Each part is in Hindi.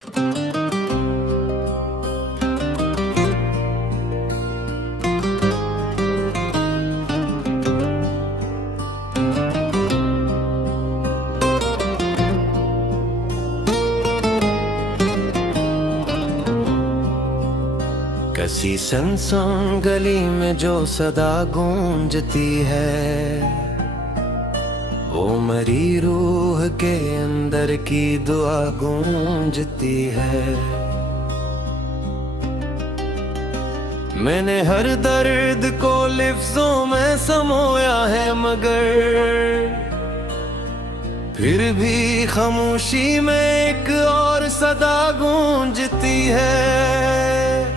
कसी सनसन गली में जो सदा गूंजती है, वो मरी रूह के अंदर की दुआ गूंजती है। मैंने हर दर्द को लिफ्ज़ों में समोया है, मगर फिर भी खामोशी में एक और सदा गूंजती है।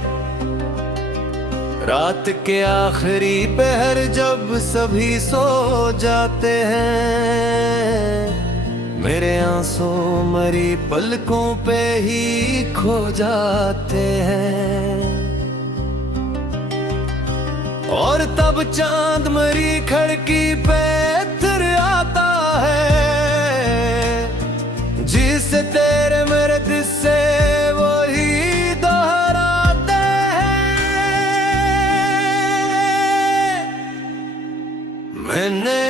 रात के आखिरी पहर जब सभी सो जाते हैं, मेरे आंसू मरी पलकों पे ही खो जाते हैं। और तब चांद मरी खिड़की पे फिर आता है, जिसे तेरे मेरे दिल से वही दोहराते हैं। मैंने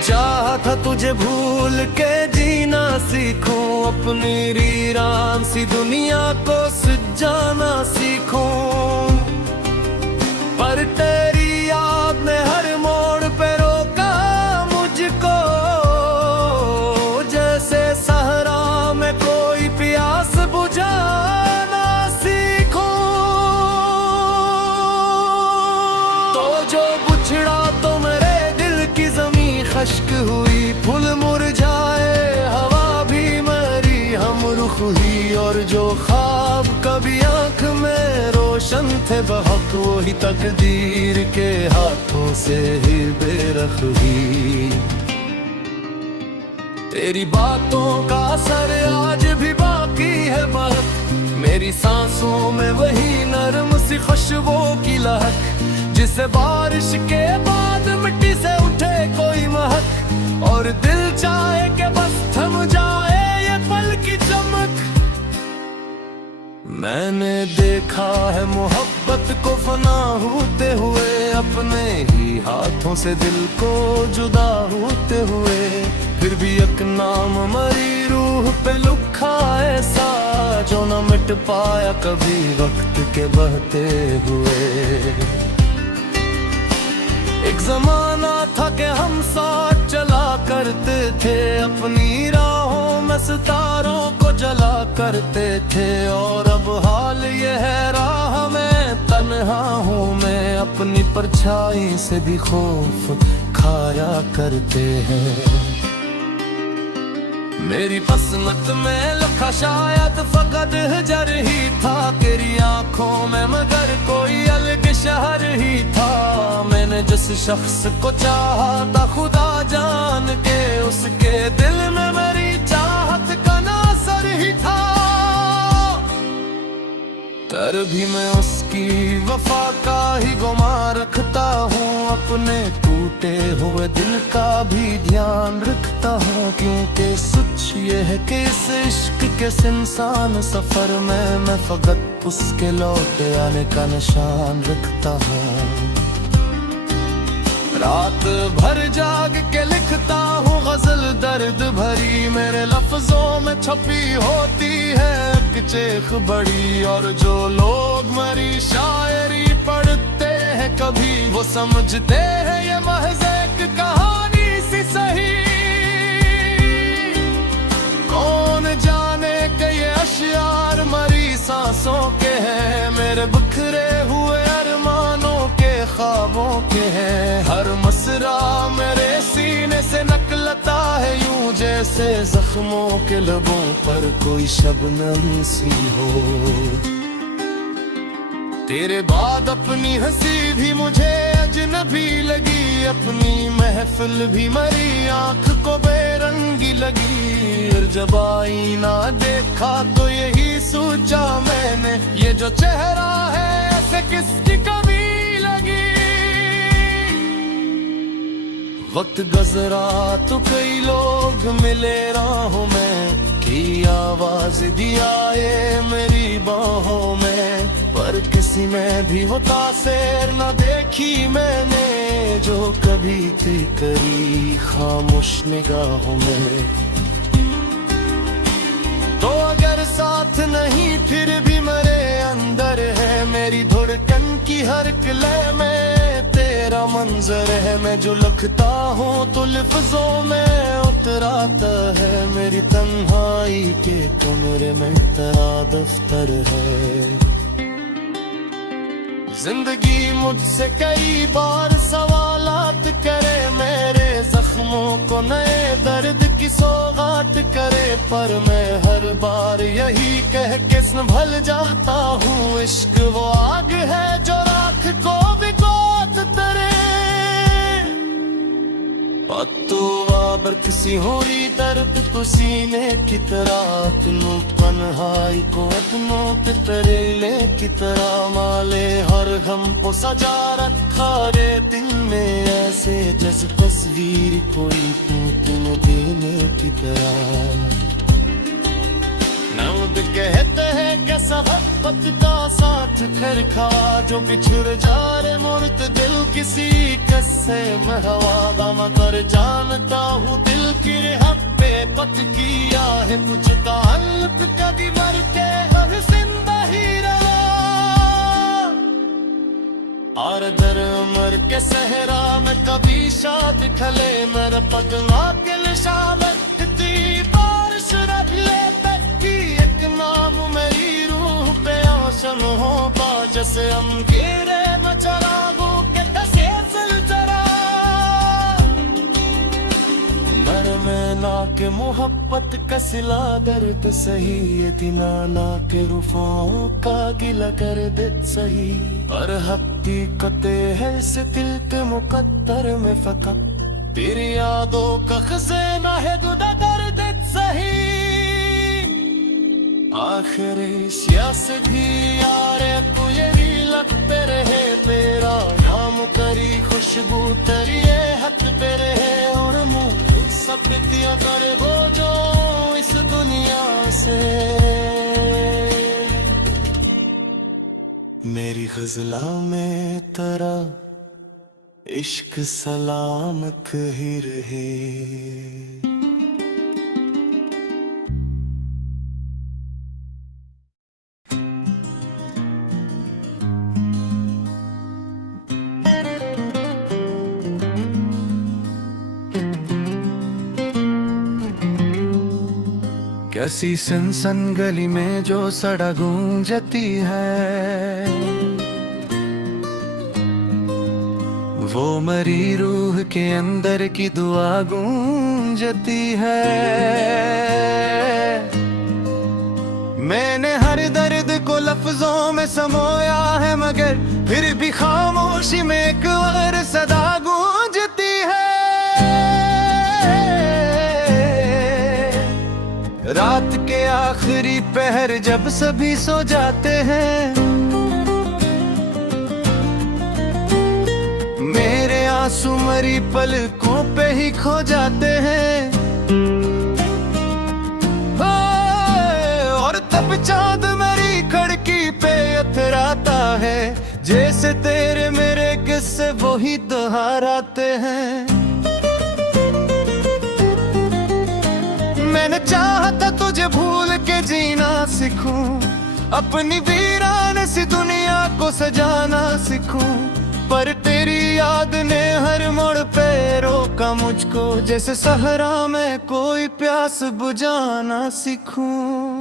चाहा था तुझे भूल के जीना सीखूं, अपनी वीरान सी दुनिया को सजाना सीखूं, पर तेरी याद ने हर मोड़ पे रोका मुझको। जैसे सहरा में कोई प्यास बुझाना सीखूं, तो जो बुछड़ा तो मेरे दिल की ज़मीं खश्क हुई, फूल मुरझाए हवा भी मरी हम रुख हुई। और जो ख्वाब कभी आंख में रोशन थे बहुत, वही तकदीर के हाथों से ही बेरख हुई। तेरी बातों का असर आज भी बाकी है बहुत, मेरी सांसों में वही नरम सी खुशबू की लहक, जिसे बारिश के बाद मिट्टी से उठे कोई महक, और दिल चाहे कि बस थम जाए ये पल की चमक। मैंने देखा है मोहब्बत को फना होते हुए, अपने ही हाथों से दिल को जुदा होते हुए, फिर भी एक नाम मरी रूह पे लिखा ऐसा, जो न मिट पाया कभी वक्त के बहते हुए। एक जमाना था कि हम साथ चला करते थे, अपनी राहों में सितारों को जला करते थे, और अब हाल ये है राह में तन्हा हूँ मैं, अपनी परछाई से भी खौफ खाया करते हैं। मेरी बसमत में लिखा शायद फकत हजर ही था, तेरी आंखों में मगर कोई अलग शहर ही था। मैंने जिस शख्स को चाहा था खुदा जान के, उसके दिल में मेरी चाहत का नासर ही था। तर भी मैं उसकी वफा का ही गुमा रखता हूँ, अपने टूटे हुए दिल का भी ध्यान रखता हूँ, क्योंकि सच ये है कि इस इश्क के इंसान सफर में मैं फकत उसके लौटे आने का निशान रखता हूँ। रात भर जाग के लिखता हूँ गजल दर्द भरी, मेरे लफ्जों में छपी होती है एक चेख बड़ी, और जो लोग मेरी शायरी पढ़ते हैं कभी, वो समझते हैं ये महज एक कहानी सी सही। कौन जाने कि ये अशयार मरी सांसों के हैं, मेरे बिखरे हुए अरमानों के ख्वाबों के हैं। हर मसरा मेरे सीने से निकलता है यूं, जैसे जख्मों के लबों पर कोई शबनम सी हो। तेरे बाद अपनी हंसी भी मुझे अजनबी लगी, अपनी महफिल भी मरी आंख को बेरंगी लगी। और जब आईना देखा तो यही सोचा मैंने, ये जो चेहरा है ऐसे किसकी कभी लगी। वक्त गुजरा तो कई लोग मिले राहों में, की आवाज भी आए मेरी बाहों में, पर किसी में भी वो तासीर न देखी मैंने जो कभी थी करी खामोश निगाहों में। तो अगर साथ नहीं फिर भी मेरे अंदर है मेरी धड़कन की हर किले में तेरा मंजर है। मैं जो लिखता हूँ तो लफ्जों में उतराता है, मेरी तन्हाई के कमरे में तेरा दफ्तर है। जिंदगी मुझसे कई बार सवालात करे, मेरे जख्मों को नए दर्द की सौगात करे, पर मैं हर बार यही कह के संभल जाता हूँ, इश्क वो आग है जो राख को भिगोत तरे। तू वाबर किसी होरी दर्द तो सीने की तरह तनु तन्हाई को अपनों पे तरेले की तरह माले हर गम को सजा रखा रे दिल में, ऐसे जैसे तस्वीर कोई तुम देने की तरह। नमद कहते हैं कैसा मोहब्बत का साथ घर खा जो बिछड़ जा रे मुर्द दिल किसी किस्से में हवा मगर जानता हूँ दिल की हक पे पत किया है कुछ ताल्लुक कभी मर के हर जिंदा ही रहा। और दर उमर के सहरा में कभी शाद खले मेरा पदमा के निशान इतनी बारिश रख ले नाम मेरी रूह पे आशन हो पा जैसे हम गिरे न चरागों के दसे जरा। मर में ना के मोहब्बत का सिला दर्द सही, ये दिना ना के रुफाओं का गिला कर दे सही, और हकीकते है इस दिल के मुकद्दर में फकत तेरी यादों का खजाना है दुदा कर दे सही। आखिरी सियासत भी यारे तू यही लगते रहे, तेरा नाम करी खुशबू तेरी ये हक पे रहे, और मुँह सब दिया करे वो जो इस दुनिया से। मेरी गजला में तेरा इश्क सलामत ही रहे। कैसी सनसन गली में जो सड़ा गूंजती है, वो मरी रूह के अंदर की दुआ गूंजती है। मैंने हर दर्द को लफ्जों में समोया है मगर फिर भी खामोशी में एक और सदा गूंजती है। रात के आखिरी पहर जब सभी सो जाते हैं, मेरे आंसू मरी पलकों पे ही खो जाते हैं। और तब चांद मेरी खिड़की पे उतराता है, जैसे तेरे मेरे किस्से वो ही दोहराते हैं। मैंने चाहता तुझे भूल के जीना सीखूं, अपनी वीरान सी दुनिया को सजाना सीखूं, पर तेरी याद ने हर मोड़ पे रोका मुझको, जैसे सहरा में कोई प्यास बुझाना सीखूं।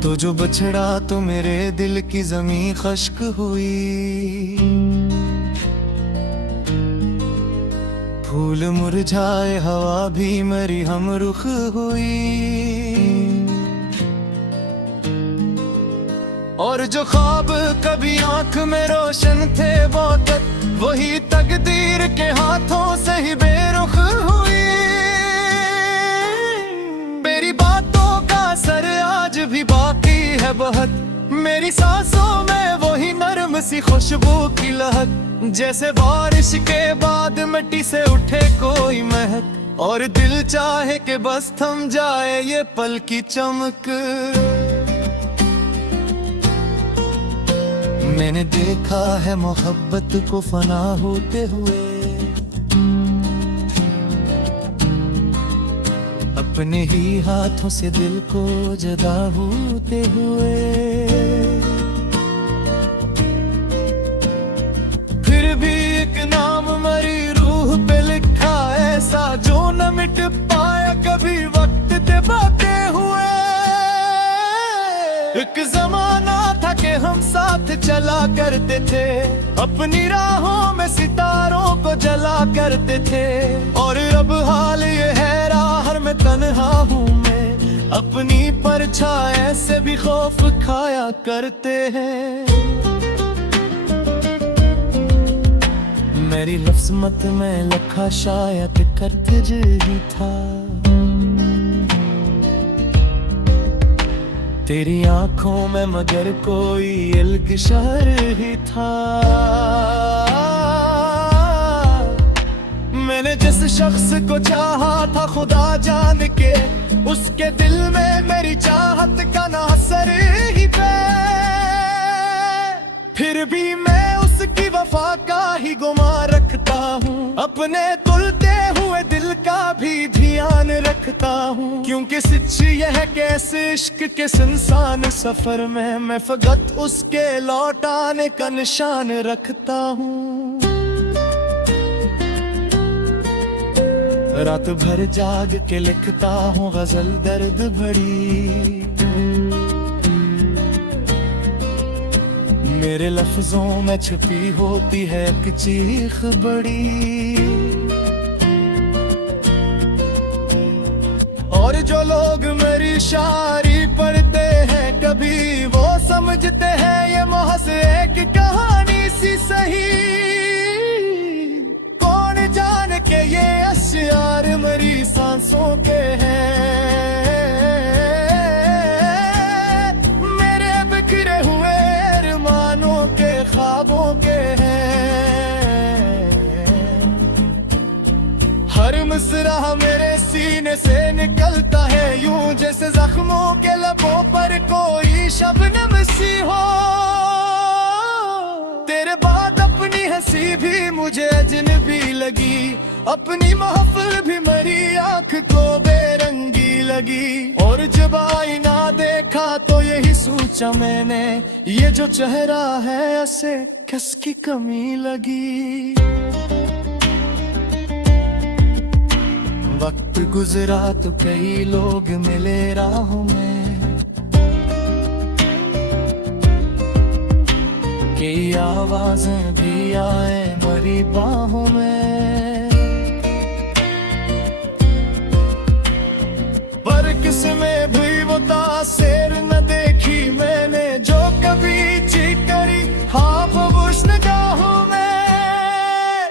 तो जो बछड़ा तो मेरे दिल की ज़मीं खश्क हुई, फूल मुरझाए हवा भी मरी हम रुख हुई, और जो ख्वाब कभी आंख में रोशन थे वो तक वही तकदीर के हाथों से ही बेरुख हुई। मेरी बातों का असर आज भी बाकी है बहुत, मेरी सांसों में वही नरम सी खुशबू की लहक, जैसे बारिश के बाद मिट्टी से उठे कोई महक, और दिल चाहे कि बस थम जाए ये पल की चमक। मैंने देखा है मोहब्बत को फना होते हुए, अपने ही हाथों से दिल को जुदा होते हुए। फिर भी एक नाम मरी रूह पे लिखा ऐसा जो न मिट पाया कभी वक्त दबाते हुए। एक जमाना था कि हम साथ चला करते थे, अपनी राहों में सितारों को जला करते थे। और अब हाल ये है राह में तन्हा हूँ मैं, अपनी परछाई से भी खौफ खाया करते हैं। मेरी लफ्ज़ मत में लखा शायद कर्तज ही था, तेरी आंखों में मगर कोई इल्क शहर ही था। मैंने जिस शख्स को चाहा था खुदा जान के, उसके दिल में मेरी चाहत का ना असर ही पे। फिर भी मैं उसकी वफा का ही गुमा रखता हूँ, अपने तुलते हुए दिल का भी ध्यान रखता हूँ। क्योंकि सच यह है कि इस इश्क के सुनसान सफर में मैं फकत उसके लौट आने का निशान रखता हूँ। रात भर जाग के लिखता हूँ गजल दर्द भरी, मेरे लफ्जों में छुपी होती है एक चीख बड़ी। और जो लोग मेरी शायरी पढ़ते हैं कभी वो समझते हैं ये महज एक कहानी सी सही। कौन जान के ये अश्यार मरी सांसों के हैं, मेरे बिखरे हुए अरमानों के ख्वाबों के हैं। हर मिसरा मेरे सीने से निकलता है यूं जैसे जख्मों के लबों पर कोई शबनम सी हो। तेरे बाद अपनी हंसी भी मुझे अजनबी लगी, अपनी महफिल भी मरी आंख को बेरंगी लगी। और जब आईना देखा तो यही सोचा मैंने, ये जो चेहरा है ऐसे किसकी कमी लगी। वक्त गुजरा तो कई लोग मिले राहों में, कई आवाजें भी आए मरी बाहों में। पर किसमें भी वो तासीर न देखी मैंने जो कभी ची करी खामोश निगाहों में।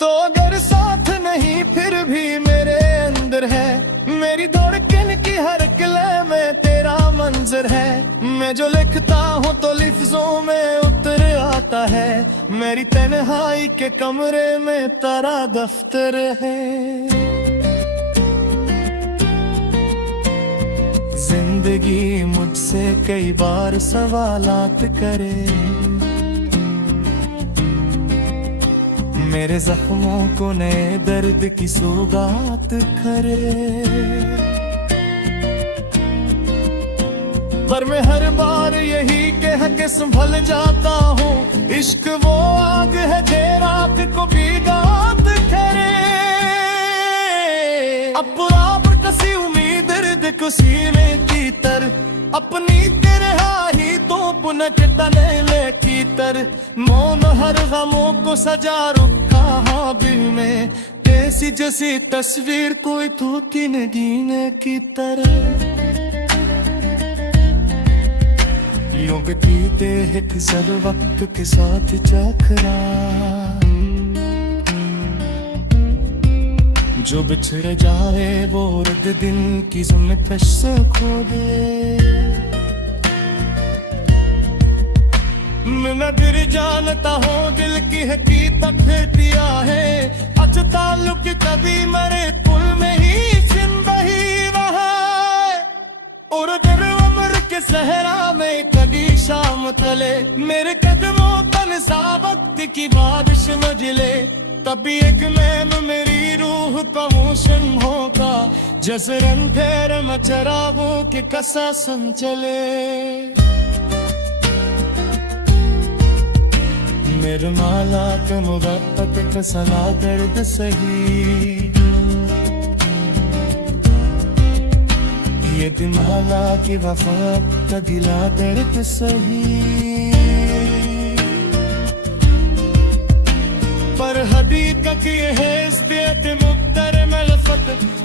तो अगर साथ नहीं फिर भी मेरे अंदर है, मेरी धड़कन की हर कलम में तेरा मंजर है। मैं जो लिखता हूँ तो लफ्जों में उतर आता है, मेरी तन्हाई के कमरे में तेरा दफ्तर है। जिंदगी मुझसे कई बार सवालात करे, मेरे जख्मों को नए दर्द की सौगात करे। पर मैं हर बार यही कह के संभल जाता हूँ, इश्क वो आग है जे रात को भीगात करे। अब पर कसी उम्मीद दर्द को सीने की तर, अपनी तेरहाही तो पुनः टने ले की तर। मौन हर गमों को सजा रुखा हाँ दिल में, ऐसी जैसी तस्वीर कोई धोती नगीने की तरह। यूं बीते एक सब वक्त के साथ चखरा, जो बिछड़ जाए वो रद दिन की जुल्फ़ से खो दे। मैं न फिर जानता हूँ दिल की हकीकत दिया है, अच्छा ताल्लुक कभी मरे पुल तले मेरे कदमों पर सा वक्त की बारिश मजले तभी एक मैम मेरी रूह कहूँ सिंहों का जसरन फेर मचरावों के कसा संचले मेरे माला के मुगब्बत कसला दर्द सही ये दिमाला की वफा का दिला दर्द सही पर हदीकत ये है इस बेत मुक्तर मलफत